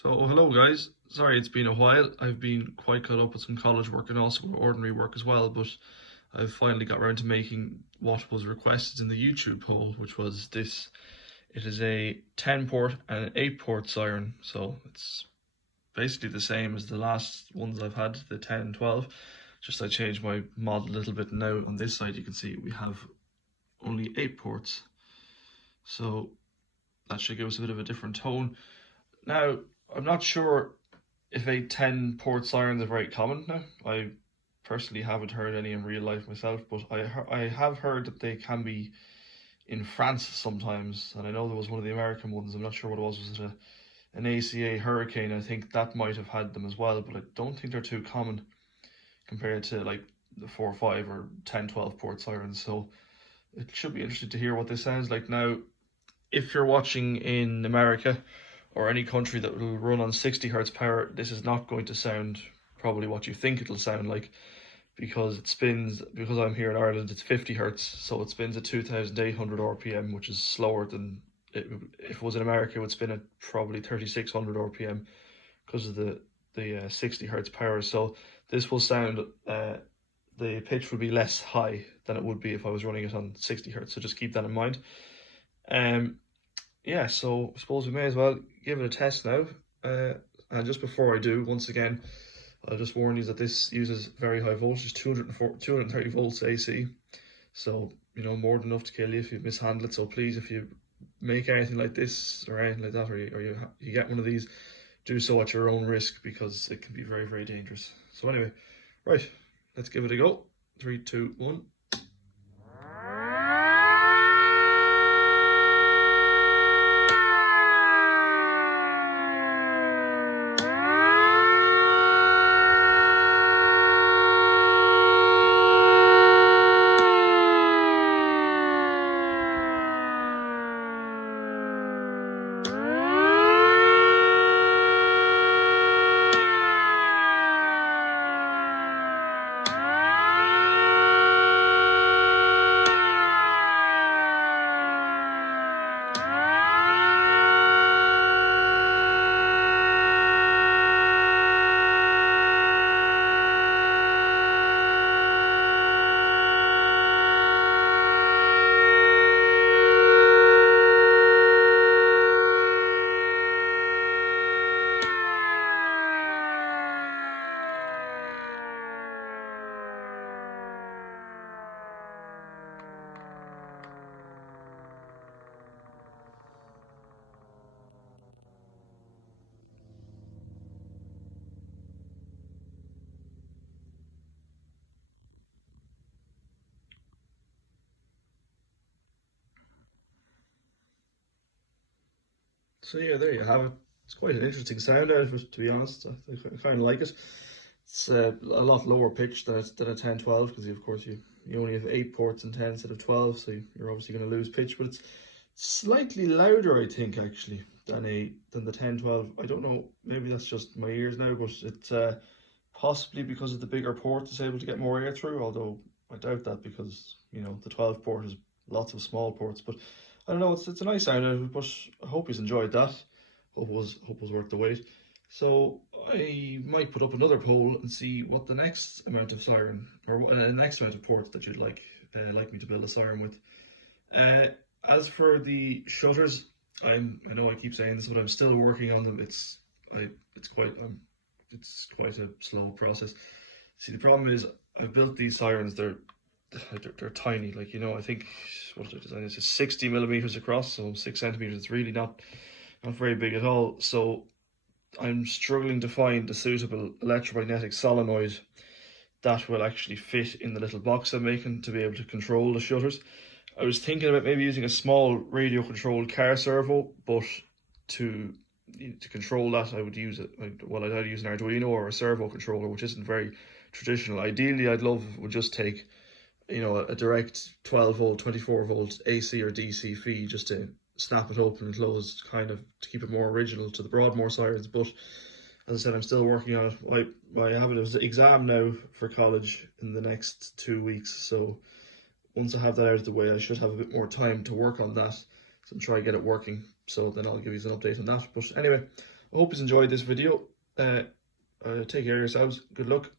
So, hello guys. Sorry it's been a while. I've been quite caught up with some college work and also ordinary work as well, but I've finally got around to making what was requested in the YouTube poll, which was this. It is a 10 port and an 8 port siren, so it's basically the same as the last ones I've had, the 10 and 12. Just I changed my model a little bit. Now on this side you can see we have only 8 ports, so that should give us a bit of a different tone. Now, I'm not sure if a 10 port sirens are very common now. I personally haven't heard any in real life myself, but I have heard that they can be in France sometimes, and I know there was one of the American ones. I'm not sure what it was. Was it an ACA hurricane? I think that might have had them as well, but I don't think they're too common compared to like the 4, 5, or 10, 12 port sirens. So it should be interesting to hear what this sounds like. Now, if you're watching in America or any country that will run on 60 hertz power, this is not going to sound probably what you think it'll sound like, because it spins, because I'm here in Ireland, it's 50 hertz, so it spins at 2800 RPM, which is slower than if it was in America, it would spin at probably 3600 RPM because of the 60 hertz power. So this will sound, the pitch would be less high than it would be if I was running it on 60 hertz, so just keep that in mind. Yeah, so I suppose we may as well give it a test now. And just before I do, once again, I'll just warn you that this uses very high voltage, 230 volts AC. So, more than enough to kill you if you mishandle it. So please, if you make anything like this or anything like that, or you get one of these, do so at your own risk, because it can be very, very dangerous. So anyway, right, let's give it a go. 3, 2, 1. So yeah, there you have it. It's quite an interesting sound out of it, to be honest. I kind of like it. It's a lot lower pitch than a 10-12, because of course you only have 8 ports and 10 instead of 12, so you're obviously going to lose pitch. But it's slightly louder, I think, actually, than the 10-12. I don't know, maybe that's just my ears now, but it's possibly because of the bigger port it's able to get more air through. Although I doubt that, because the 12 port has lots of small ports. But I don't know, it's a nice sound, but I hope he's enjoyed that. Hope it was worth the wait. So I might put up another poll and see what the next amount of siren, or the next amount of ports that you'd like me to build a siren with. As for the shutters, I know I keep saying this, but I'm still working on them. It's quite a slow process. See, the problem is I've built these sirens. They're tiny. Like, I think what I designed is just 60 millimeters across, so 6 centimeters. It's really not very big at all. So I'm struggling to find a suitable electromagnetic solenoid that will actually fit in the little box I'm making to be able to control the shutters. I was thinking about maybe using a small radio controlled car servo, but to control that I'd either use an Arduino or a servo controller, which isn't very traditional. Ideally, would just take a direct 12 volt, 24 volt AC or DC feed, just to snap it open and close, kind of to keep it more original to the Broadmoor sirens. But as I said, I'm still working on it. I have an exam now for college in the next 2 weeks, so once I have that out of the way, I should have a bit more time to work on that, so try and get it working. So then I'll give you an update on that. But anyway, I hope you enjoyed this video. Take care of yourselves. Good luck.